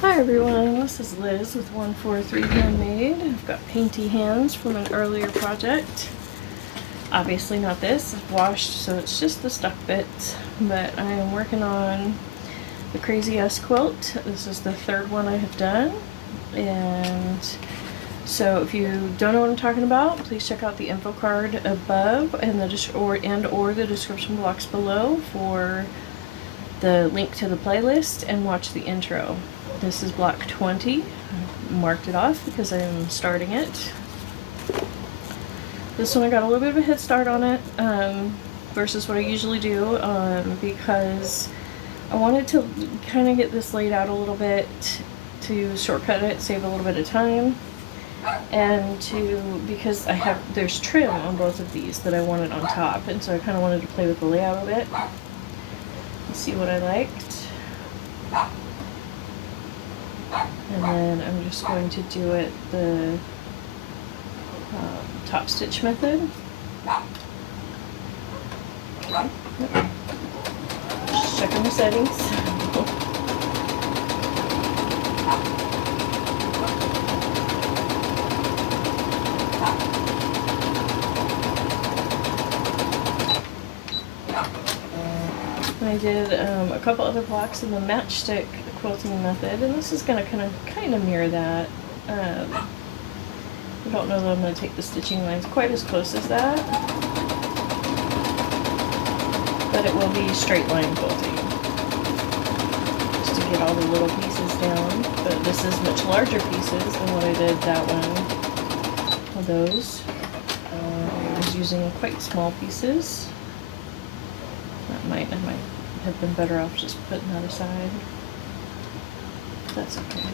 Hi everyone, this is Liz with 143 Handmade. I've got painty hands from an earlier project. Obviously not this, it's washed, so it's just the stuck bits. But I am working on the Crazy S quilt. This is the third one I have done. And so if you don't know what I'm talking about, please check out the info card above and the description box below for the link to the playlist, and watch the intro. This is block 20. I marked it off because I am starting it. This one I got a little bit of a head start on it versus what I usually do because I wanted to kind of get this laid out a little bit to shortcut it, save a little bit of time, and because there's trim on both of these that I wanted on top, and so I kind of wanted to play with the layout a bit and see what I liked. And then I'm just going to do it the top stitch method. Just checking the settings. I did a couple other blocks in the matchstick quilting method, and this is going to kind of mirror that. I don't know that I'm going to take the stitching lines quite as close as that, but it will be straight line quilting, just to get all the little pieces down. But this is much larger pieces than what I did that one of those. I was using quite small pieces. I might have been better off just putting that aside. That's okay.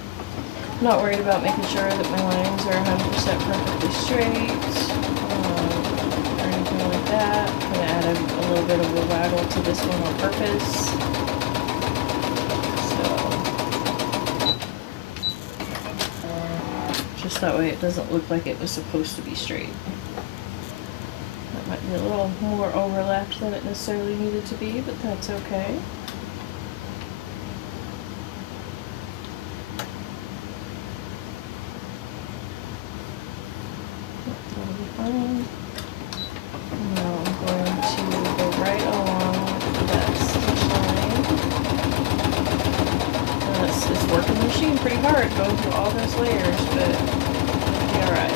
I'm not worried about making sure that my lines are 100% perfectly straight or anything like that. I'm going to add a little bit of a waggle to this one on purpose. So, just that way it doesn't look like it was supposed to be straight. That might be a little more overlapped than it necessarily needed to be, but that's okay. That'll be fine. Now I'm going to go right along that stitch line. It's working the machine pretty hard going through all those layers, but it'll be alright.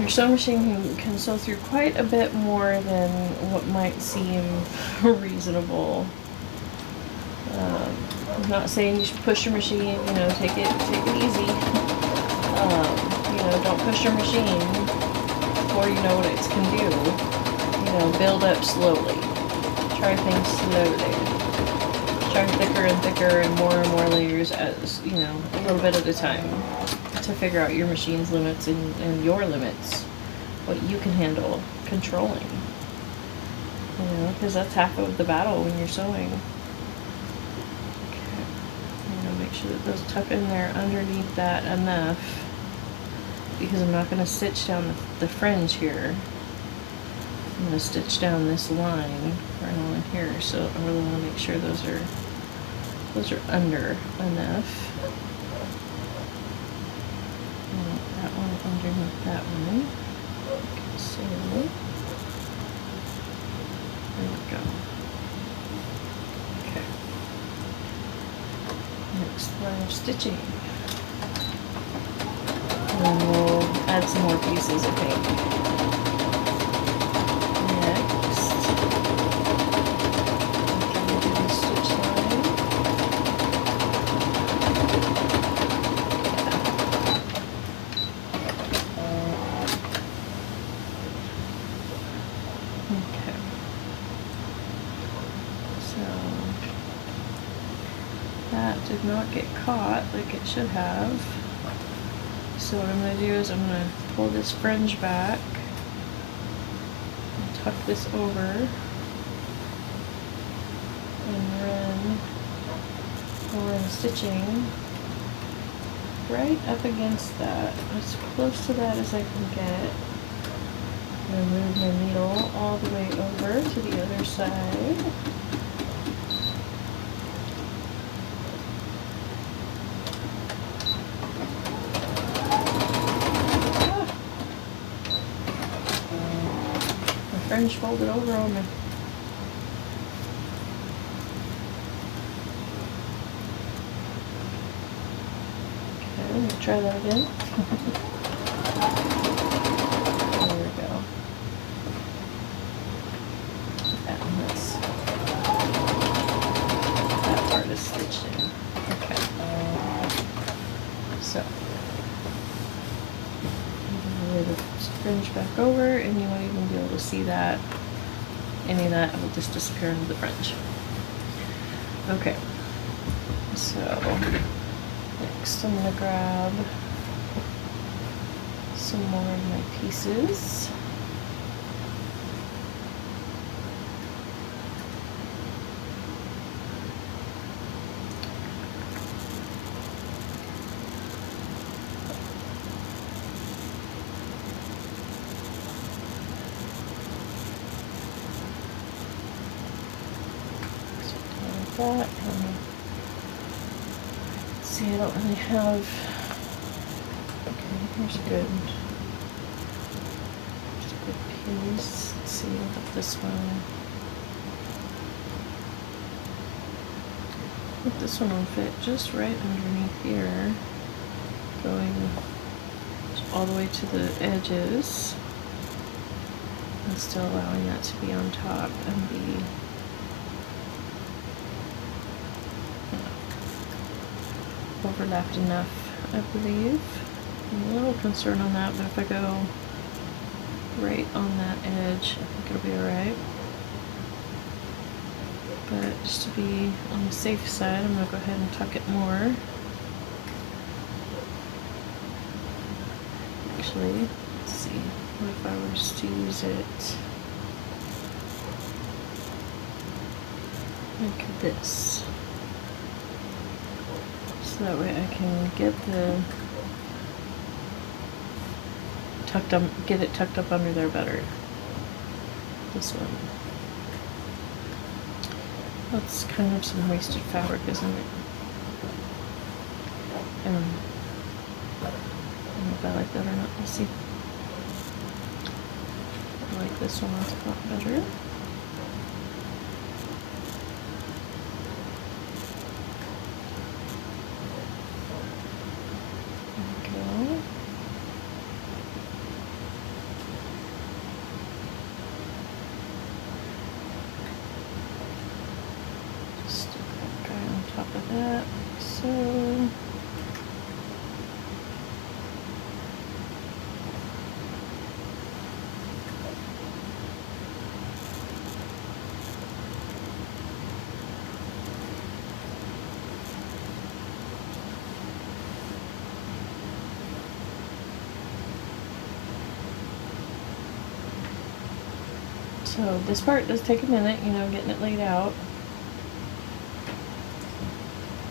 Your sewing machine can sew through quite a bit more than what might seem reasonable. I'm not saying you should push your machine, take it easy. Don't push your machine before you know what it can do. Build up slowly. Try things slowly. Try thicker and thicker and more layers as, a little bit at a time, to figure out your machine's limits and your limits, what you can handle controlling. Because that's half of the battle when you're sewing. Okay. Make sure that those tuck in there underneath that enough, because I'm not going to stitch down the fringe here. I'm going to stitch down this line right on here, so I really want to make sure those are under enough. That one underneath that one. Okay, so there we go. Okay. Next line of stitching. And then we'll add some more pieces, I think. Next, we'll do the stitch line. Okay. So that did not get caught like it should have. So what I'm going to do is I'm going to pull this fringe back and tuck this over and run stitching right up against that, as close to that as I can get. I'm going to move my needle all the way over to the other side. fringe folded over on me. Okay, let me try that again. There we go. And this, that part is stitched in. Okay. So, lay the fringe back over, and you won't even be able to see that. Any of that will just disappear into the fringe. Okay. So, next I'm going to grab some more of my pieces. That. See, I don't really have. Okay, here's a good piece. Let's see, I'll put this one. I think this one will fit just right underneath here, going all the way to the edges, and still allowing that to be on top and be overlapped enough, I believe. I'm a little concerned on that, but if I go right on that edge, I think it'll be alright. But just to be on the safe side, I'm going to go ahead and tuck it more. Actually, let's see, what if I were to use it like this? So that way I can get the tucked up, get it tucked up under there better. This one. That's kind of some wasted fabric, isn't it? I don't know if I like that or not. We'll see. I like this one a lot better. That, so this part does take a minute, you know, getting it laid out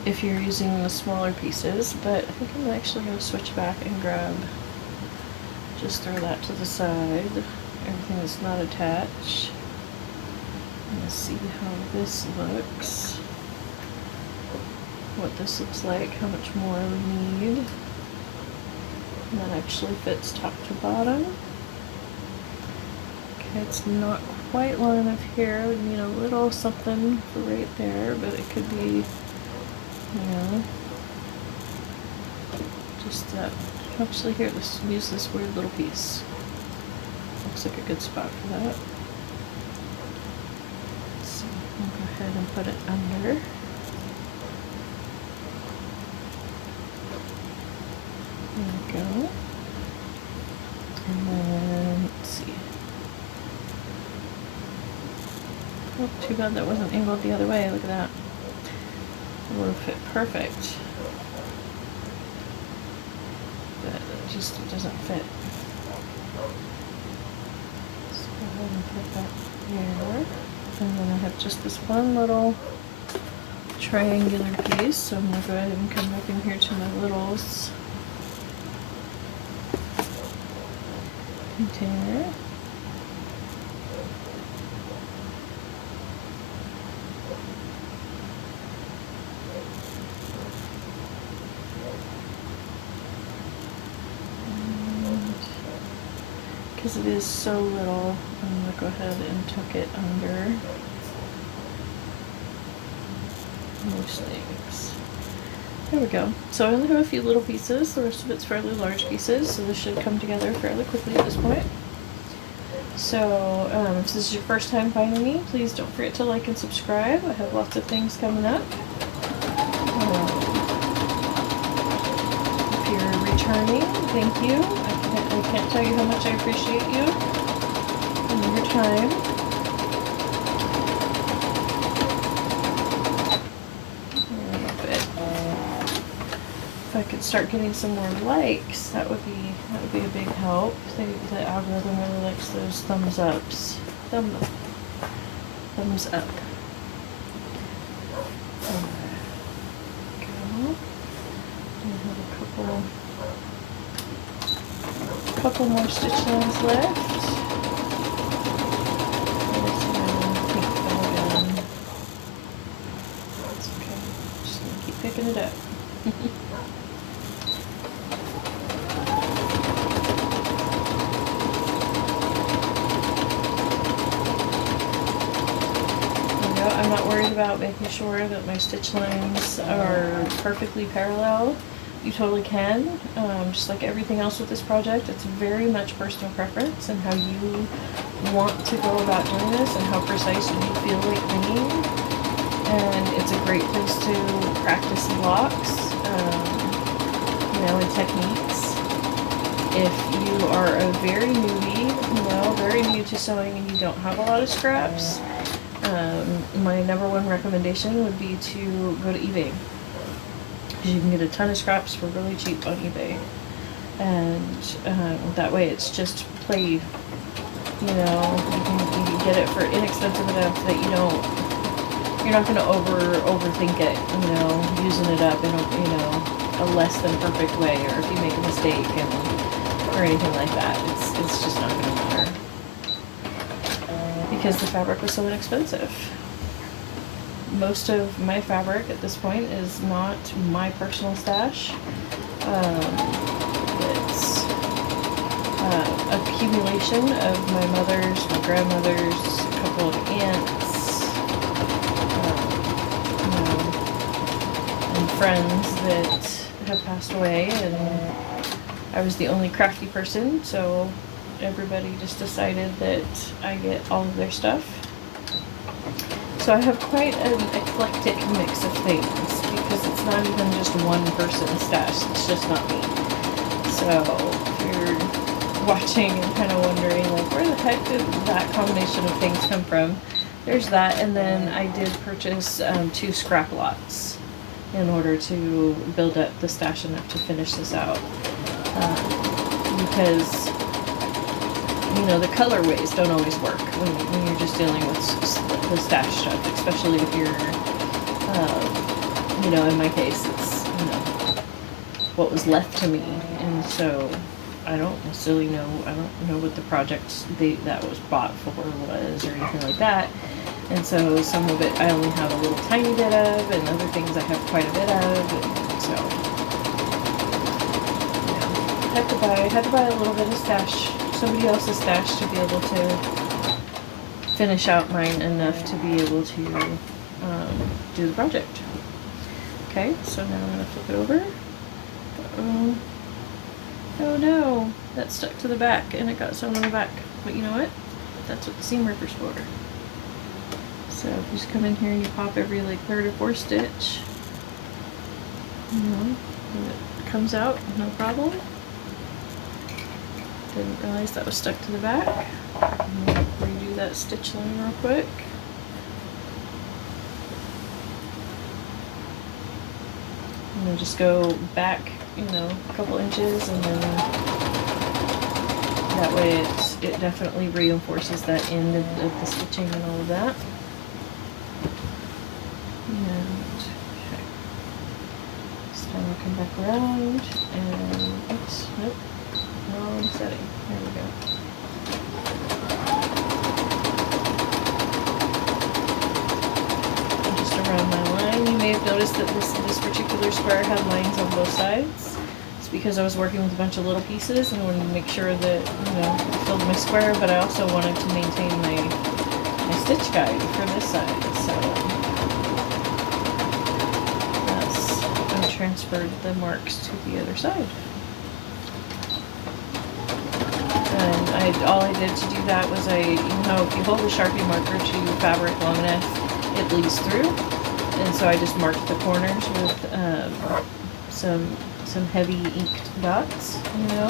if you're using the smaller pieces, but I think I'm actually going to switch back and grab, just throw that to the side, everything that's not attached. Let's see how this looks, what this looks like, how much more we need. And that actually fits top to bottom. Okay, it's not quite long enough here, we need a little something for right there, but it could be, you know, just that. Actually, here, let's use this weird little piece. Looks like a good spot for that. So I'll go ahead and put it under. There we go. And then, let's see. Oh, too bad that wasn't angled the other way. Look at that. It would have fit perfect, but it just doesn't fit. So go ahead and put that here, and then I have just this one little triangular piece, so I'm going to go ahead and come back in here to my littles container. Because it is so little, I'm going to go ahead and tuck it under most things. There we go. So I only have a few little pieces. The rest of it's fairly large pieces, so this should come together fairly quickly at this point. So if this is your first time finding me, please don't forget to like and subscribe. I have lots of things coming up. If you're returning, thank you. I can't tell you how much I appreciate you and your time. If I could start getting some more likes, that would be a big help. The algorithm really likes those thumbs ups. Thumbs up. There we go. I have a couple more stitch lines left. That's okay. Just gonna keep picking it up. I'm not worried about making sure that my stitch lines are perfectly parallel. You totally can. Just like everything else with this project, it's very much personal preference and how you want to go about doing this and how precise you feel like being. And it's a great place to practice blocks, and techniques. If you are a very newbie, very new to sewing and you don't have a lot of scraps, my number one recommendation would be to go to eBay, because you can get a ton of scraps for really cheap on eBay, and that way it's just play. You can get it for inexpensive enough that you're not going to overthink it. Using it up in a less than perfect way, or if you make a mistake or anything like that, it's just not going to matter. Because the fabric was so inexpensive. Most of my fabric at this point is not my personal stash. It's accumulation of my mother's, my grandmother's, a couple of aunts, and friends that have passed away, and I was the only crafty person, so everybody just decided that I get all of their stuff. So I have quite an eclectic mix of things, because it's not even just one person's stash, it's just not me. So if you're watching and kind of wondering, like, where the heck did that combination of things come from, there's that. And then I did purchase 2 scrap lots in order to build up the stash enough to finish this out. Because the colorways don't always work when you're just dealing with the stash stuff, especially if you're, in my case, it's, what was left to me, and so I don't necessarily know, I don't know what the project that was bought for was or anything like that, and so some of it I only have a little tiny bit of, and other things I have quite a bit of, and so, I had to buy a little bit of stash, somebody else's stash, to be able to finish out mine enough to be able to do the project. Okay, so now I'm going to flip it over. Oh no, that stuck to the back and it got sewn on the back. But you know what? That's what the seam ripper's for. So if you just come in here and you pop every like 3rd or 4th stitch, and it comes out no problem. Didn't realize that was stuck to the back. I'm going to redo that stitch line real quick. I'm going to just go back, a couple inches, and then that way it definitely reinforces that end of the stitching and all of that. And okay. So now we'll come back around and oops, nope. Wrong setting. There we go. Just around my line. You may have noticed that this particular square had lines on both sides. It's because I was working with a bunch of little pieces and I wanted to make sure that, you know, I filled my square, but I also wanted to maintain my stitch guide for this side. So that's, I transferred the marks to the other side. And all I did to do that was you know, if you hold the Sharpie marker to fabric long enough, it bleeds through. And so I just marked the corners with some heavy inked dots, you know,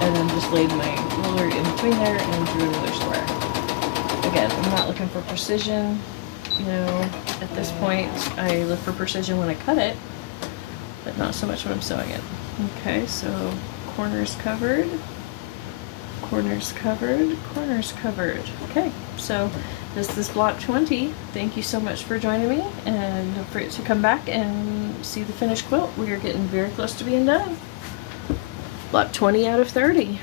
and then just laid my ruler in between there and drew another square. Again, I'm not looking for precision, you know, at this point. I look for precision when I cut it, but not so much when I'm sewing it. Okay, so corners covered, corners covered, corners covered. Okay, so this is block 20. Thank you so much for joining me, and don't forget to come back and see the finished quilt. We are getting very close to being done. Block 20 out of 30.